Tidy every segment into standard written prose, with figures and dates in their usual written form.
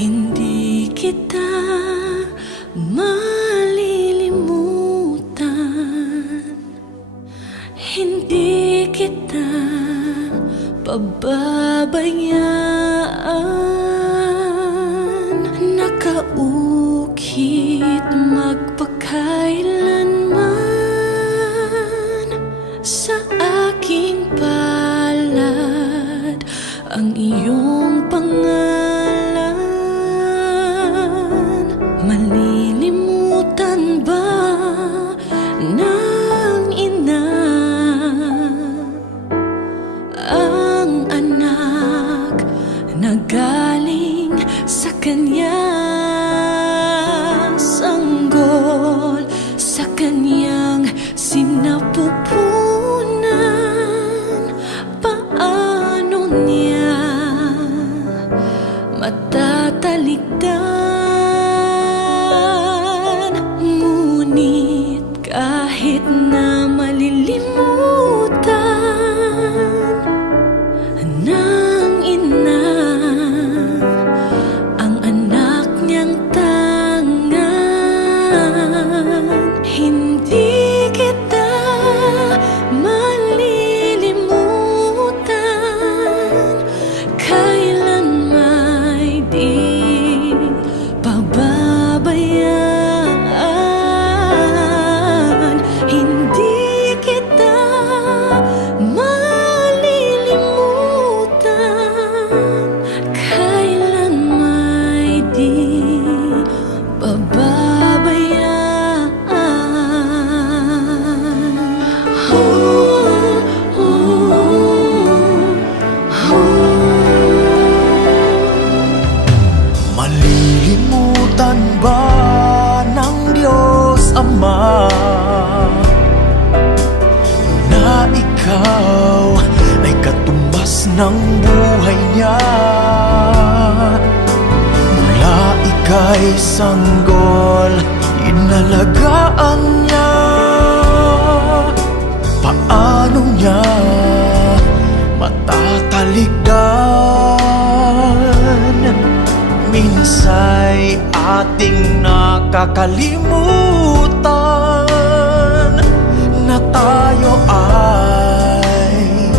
Hindi kita malilimutan, hindi kita pababayaan. Nakaukit magpakailanman sa aking palad ang iyong pangalan. Malilimutan ba ng ina ang anak na galing sa kanya, sanggol sa kanyang sinapupunan? Paano niya matatalikdan? Ngunit kahit na malilimutan ng ina ang anak niyang tangan, hindi kita malilimutan, kailan may di pababayaan. Hindi kita malilimutan, kailan may di pababayaan. Malilimutan ba ng Diyos Ama na ikaw ay katumbas ng buhay niya? Mula ika'y sanggol, inalagaan niya. Paano niya matatalikdan? Minsa'y ating nakakalimutan na tayo ay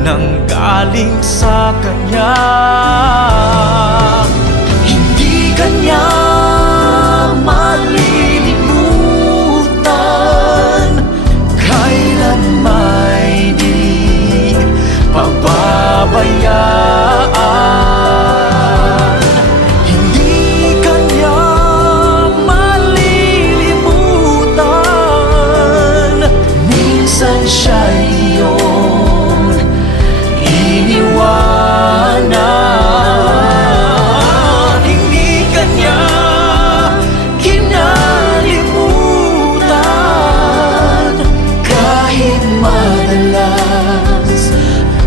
nanggaling sa Kanya. Hindi Kanya malilimutan, kailan may di pababayaan. Siya'y iyong iniwanan, hindi Kanya kinalimutan, kahit madalas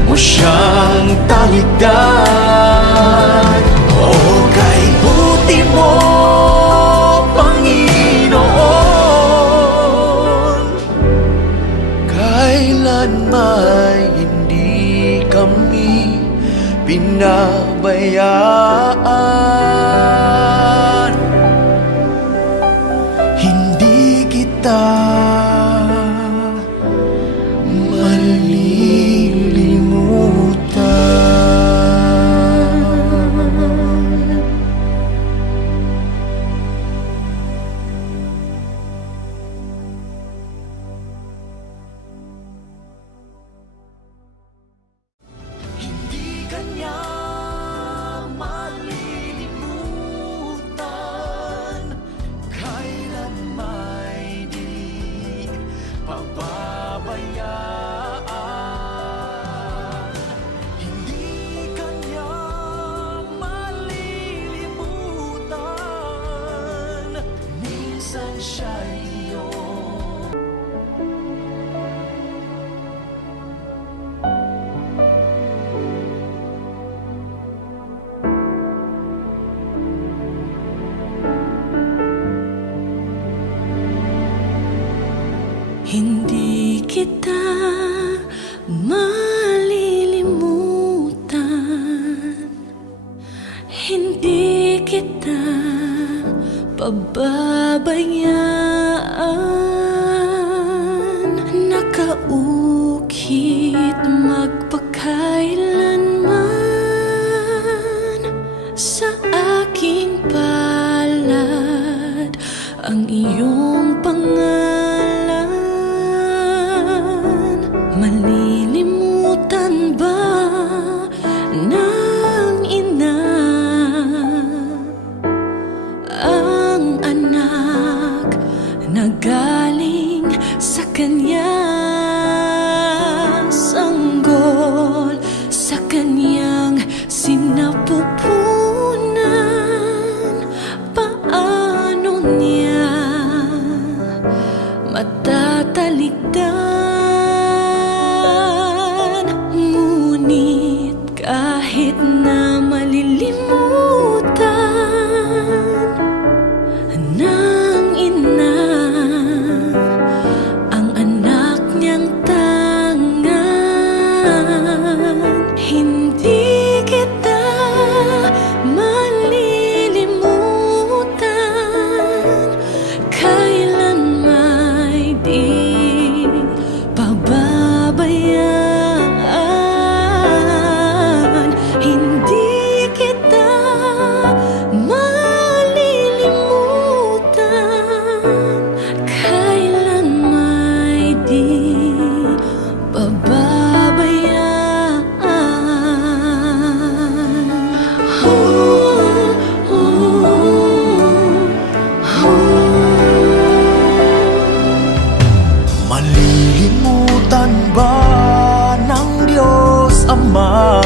mo siyang talikdan. O kay buti mo, kailan may hindi kami pinabayaan. Hindi kita malilimutan. Kanya malilimutan, kailan may di pababayaan. Hindi Kanya malilimutan, minsan siya'y iyong Hindi kita malilimutan, hindi pababayaan, nakaukit magpakailanman sa aking palad ang iyong pangalan. Malilimutan ba ng ina ang anak na galing sa kanya, sanggol sa kanyang sinapupunan? Paano niya matatalikdan? Ngunit kahit na malilimutan ng ina ang anak niyang tangan, hindi kita malilimutan, kailan may di pababayaan. Hindi kita malilimutan, kailan may di pababayaan. Malilimutan ba ng Diyos Ama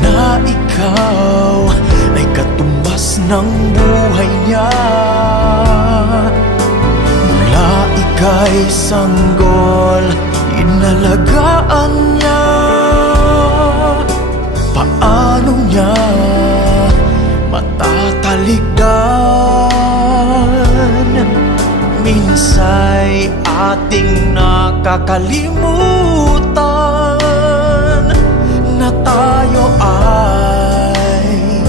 na ikaw ay katumbas ng buhay niya? Mula ika'y sanggol, inalagaan niya. Paano niya matatalikdan? Minsa'y ating nakakalimutan na tayo ay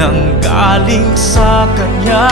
nanggaling sa Kanya.